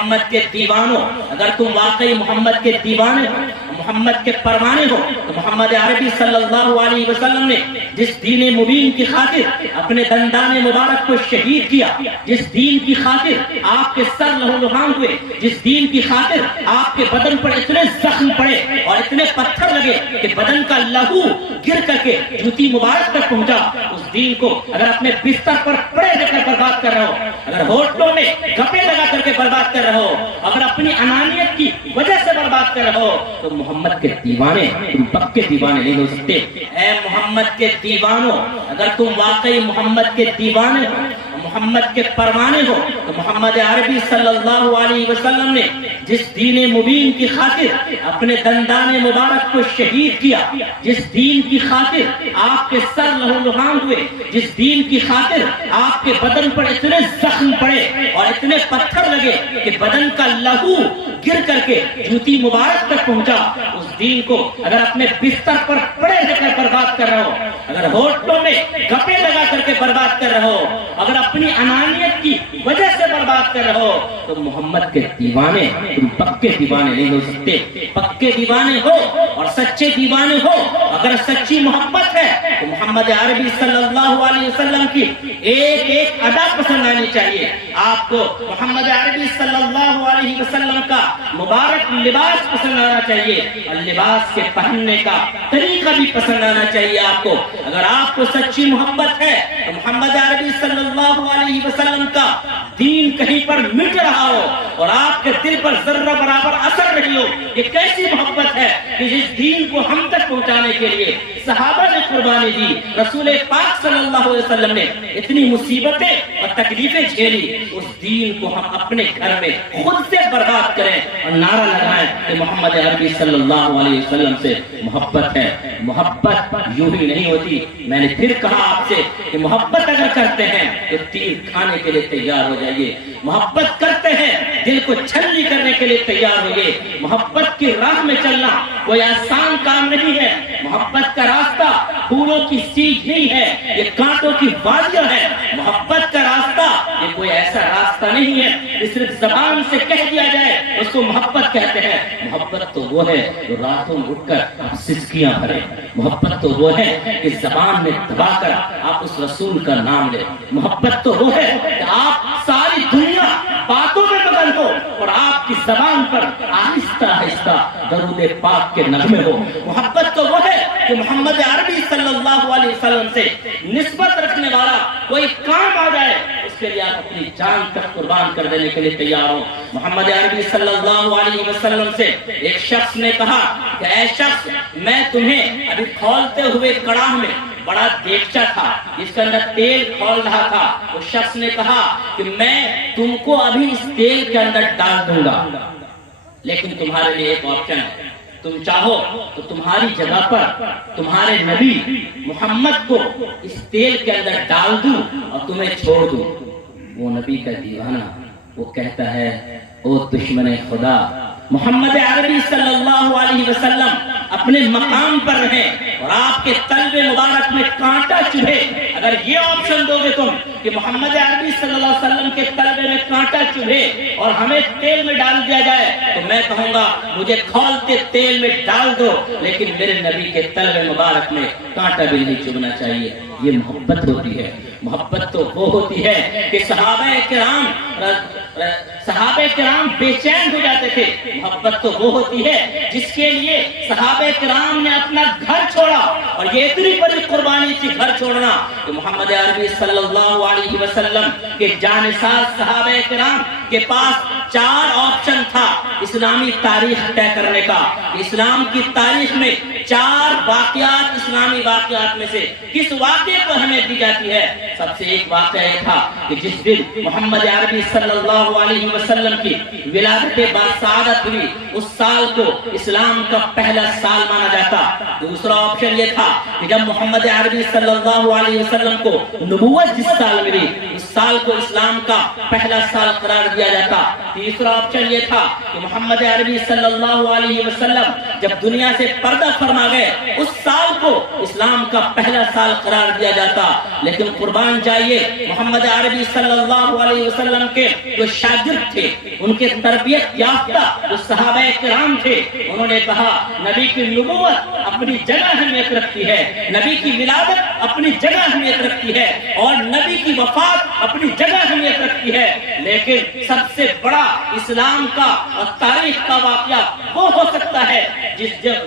محمد کے دیوانوں، اگر تم واقعی محمد کے دیوانے ہو، محمد کے پروانے ہو، تو محمد عربی صلی اللہ علیہ وسلم نے جس دین مبین کی خاطر اپنے دندان مبارک کو شہید کیا، جس دین کی خاطر آپ کے سر لہو لہان ہوئے، جس دین کی خاطر آپ کے بدن پر اتنے زخم پڑے اور اتنے پتھر لگے کہ بدن کا لہو گر کر کے جوتی مبارک تک پہنچا، اس دین کو اگر اپنے بستر پر پڑے دے کر برباد کر رہے ہو، اگر ہوٹلوں میں گپے لگا کر کے برباد کر رہے ہو، اگر اپنی انانیت کی وجہ سے برباد کر رہے ہو، تو محمد کے دیوانے تم پکے دیوانے نہیں ہو سکتے۔ اے محمد کے دیوانوں، اگر تم واقعی محمد کے دیوانے ہو، محمد کے پروانے ہو، تو محمد عربی صلی اللہ علیہ وسلم نے جس دین مبین کی خاطر اپنے دندان مبارک کو شہید کیا، جس دین کی خاطر آپ کے سر لہو لہان ہوئے، جس دین کی خاطر آپ کے بدن پر اتنے زخم پڑے اور اتنے پتھر لگے کہ بدن کا لہو گر کر کے جوتی مبارک تک پہنچا، اس دین کو اگر اپنے بستر پر پڑے دے کر برباد کر رہے ہو، اگر ہوٹلوں میں گپے لگا کر کے برباد کر رہے ہو، اگر اپنی انانیت کی وجہ سے برباد کر رہے ہو، تو محمد کے دیوانے تم پکے دیوانے نہیں ہو سکتے۔ پکے دیوانے ہو اور سچے دیوانے ہو، اگر سچی محبت ہے تو محمد عربی صلی اللہ علیہ وسلم کی ایک ایک ادا پسند آنی چاہیے۔ آپ کو محمد عربی صلی اللہ علیہ وسلم کا مبارک لباس پسند آنا چاہیے اور لباس کے پہننے کا طریقہ بھی پسند آنا چاہیے آپ کو۔ اگر آپ کو سچی محبت ہے تو محمد عربی صلی اللہ علیہ وسلم کا دین کہیں پر مٹ رہا ہو اور آپ کے دل پر ذرہ برابر اثر نہیں ہو، یہ کیسی محبت ہے کہ جس دین کو ہم تک پہنچانے کے لیے صحابہ نے قربانی دی، رسول پاک صلی اللہ علیہ وسلم نے اتنی مصیبتیں اور تکلیفیں جھیلی، اس دین کو ہم اپنے گھر میں خود سے برباد کریں اور نعرہ لگائیں کہ محمد عربی صلی اللہ علیہ وسلم سے محبت ہے۔ محبت یوں ہی نہیں ہوتی۔ میں نے پھر کہا آپ سے کہ محبت اگر کرتے ہیں تو تیر کھانے کے لیے تیار ہو جائیے، محبت کرتے ہیں دل کو چھلنی کرنے کے لیے تیار ہوئے۔ محبت کی راہ میں چلنا کوئی آسان کام نہیں ہے، محبت کا راستہ پھولوں کی سیکھ نہیں ہے، یہ کانٹوں کی وادیاں ہے۔ محبت کا راستہ یہ کوئی ایسا راستہ نہیں ہے کہ صرف زبان سے کہہ دیا جائے اس کو محبت کہتے ہیں۔ محبت تو وہ ہے جو راتوں میں اٹھ کر آپ سسکیاں بھریں، محبت تو وہ ہے کہ زبان میں دبا کر آپ اس رسول کا نام لیں، محبت تو وہ ہے کہ آپ ساری دنیا باتوں میں مگن ہو اور آپ کی زبان پر آہستہ آہستہ درود پاک کے نغمے ہو۔ محبت تو وہ ہے کہ محمد عربی صلی اللہ علیہ وسلم سے نسبت رکھنے والا کوئی کام آ جائے اس کے لیے آپ اپنی جان تک قربان کر دینے کے لیے تیار ہو۔ محمد عربی صلی اللہ علیہ وسلم سے ایک شخص نے کہا کہ اے شخص، میں تمہیں ابھی کھولتے ہوئے کڑاہ میں بڑا دیگچہ تھا جس کے اندر تیل کھول رہا تھا، اس شخص نے کہا کہ میں تم کو ابھی اس تیل کے اندر ڈال دوں گا، لیکن تمہارے لیے ایک آپشن ہے، تم چاہو تو تمہاری جگہ پر تمہارے نبی محمد کو اس تیل کے اندر ڈال دوں اور تمہیں چھوڑ دوں۔ وہ نبی کا دیوانہ وہ کہتا ہے او دشمن خدا، محمد عربی صلی اللہ علیہ وسلم اپنے مقام پر رہیں اور آپ کے قلب مبارک میں کانٹا چبھے، اگر یہ آپشن دو گے تم کہ محمد عربی صلی اللہ علیہ وسلم کے قلب میں کانٹا چبھے اور ہمیں تیل میں ڈال دیا جائے تو میں کہوں گا مجھے کھولتے تیل میں ڈال دو، لیکن میرے نبی کے قلب مبارک میں کانٹا بھی نہیں چبھنا چاہیے۔ یہ محبت ہوتی ہے۔ محبت تو وہ ہوتی ہے کہ صحابہ کرام بے چین ہو جاتے تھے، محبت تو وہ ہوتی ہے جس کے لیے صحابہ کرام نے اپنا گھر چھوڑا، اور یہ اتنی بڑی قربانی تھی گھر چھوڑنا کہ محمد عربی صلی اللہ علیہ وسلم کے جانثال صحابہ کرام کے پاس 4 آپشن تھا اسلامی تاریخ طے کرنے کا۔ اسلام کی تاریخ میں 4 واقعات اسلامی واقعات میں سے کس واقعے کو ہمیں دی جاتی ہے؟ سب سے ایک واقعہ یہ تھا کہ جس دن محمد عربی صلی اللہ علیہ وسلم کی ولادت باسعادت ہوئی، اس سال کو اسلام کا پہلا سال مانا جاتا۔ دوسرا آپشن یہ تھا کہ جب محمد عربی صلی اللہ علیہ وسلم کو نبوت جس سال ملی، اس سال کو اسلام کا پہلا سال قرار دیا جاتا۔ تیسرا آپشن یہ تھا کہ محمد عربی صلی اللہ علیہ وسلم جب دنیا سے پردہ فرما گئے اس سال کو اسلام کا پہلا سال قرار دیا جاتا، لیکن قربان جائیے محمد عربی صلی اللہ علیہ وسلم کے جو شاگرد تھے، ان کے تربیت یافتہ جو صحابہ کرام تھے، انہوں نے کہا نبی کی نبوت اپنی جگہ اہمیت رکھتی ہے، نبی کی ولادت اپنی جگہ اہمیت رکھتی ہے، اور نبی کی وفات اپنی جگہ اہمیت رکھتی ہے، لیکن سب سے بڑا اسلام کا اور تاریخ کا واقعہ وہ ہو سکتا ہے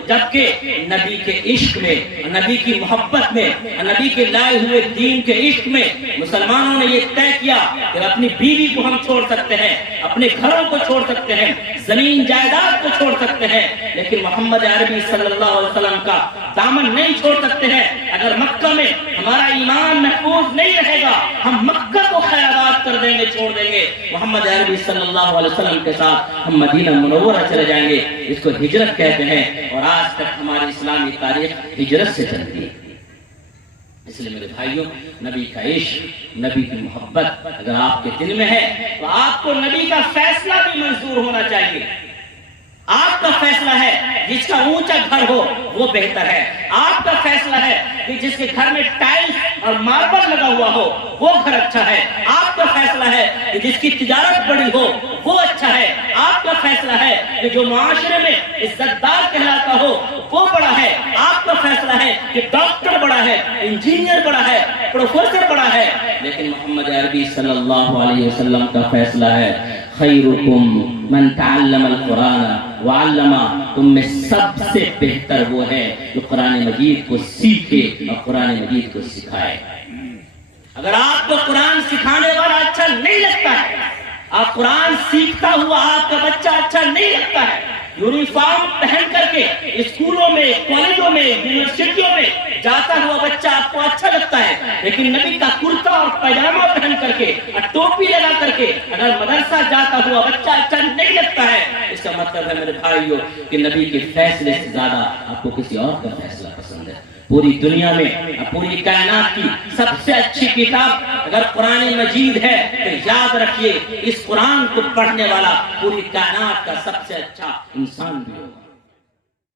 جبکہ نبی کے عشق میں، نبی کی محبت میں، نبی کے لائے ہوئے دین کے عشق میں مسلمانوں نے یہ طے کیا کہ اپنی بیوی کو ہم چھوڑ سکتے ہیں، اپنے گھروں کو چھوڑ سکتے ہیں، زمین جائیداد کو چھوڑ سکتے ہیں، لیکن محمد عربی صلی اللہ علیہ وسلم کا دامن نہیں چھوڑ سکتے ہیں۔ اگر مکہ میں ہمارا ایمان محفوظ نہیں رہے گا، ہم مکہ کو خیرات کر دیں گے، چھوڑ دیں گے، محمد عربی صلی اللہ علیہ وسلم کے ساتھ ہم مدینہ منورہ چلے جائیں گے۔ اس کو ہجرت کہتے ہیں، اور آج تک ہماری اسلامی تاریخ ہجرت سے چلتی ہے۔ اس لیے میرے بھائیوں، نبی کا عشق، نبی کی محبت اگر آپ کے دل میں ہے تو آپ کو نبی کا فیصلہ بھی منظور ہونا چاہیے۔ آپ کا فیصلہ ہے جس کا اونچا گھر ہو وہ بہتر ہے، آپ کا فیصلہ ہے کہ جس کے گھر میں ٹائلز اور ماربل لگا ہوا ہو وہ گھر اچھا ہے، آپ کا فیصلہ ہے کہ جس کی تجارت بڑی ہو وہ اچھا ہے، آپ کا فیصلہ ہے کہ جو معاشرے میں عزت دار کہلاتا ہو وہ بڑا ہے، آپ کا فیصلہ ہے کہ ڈاکٹر بڑا ہے، انجینئر بڑا ہے، پروفیسر بڑا ہے، لیکن محمد عربی صلی اللہ علیہ وسلم کا فیصلہ ہے خیرکم من تعلم القرآن وعلم، تم میں سب سے بہتر وہ ہے جو قرآن مجید کو سیکھے اور قرآن مجید کو سکھائے۔ اگر آپ کو قرآن سکھانے والا اچھا نہیں لگتا ہے، آپ قرآن سیکھتا ہوا آپ کا بچہ اچھا نہیں لگتا ہے، یونیفارم پہن کر کے اسکولوں میں، کالجوں میں، یونیورسٹیوں میں جاتا ہوا بچہ آپ کو اچھا لگتا ہے، لیکن نبی کا کرتا اور پیجامہ پہن کر کے اور ٹوپی لگا کر کے اگر مدرسہ جاتا ہوا بچہ اچھا نہیں لگتا ہے، اس کا مطلب ہے میرے بھائیوں کہ نبی کے فیصلے سے زیادہ آپ کو کسی اور کا فیصلہ پسند ہے۔ پوری دنیا میں، پوری کائنات کی سب سے اچھی کتاب اگر قرآن مجید ہے تو یاد رکھیے اس قرآن کو پڑھنے والا پوری کائنات کا سب سے اچھا انسان بھی ہوگا۔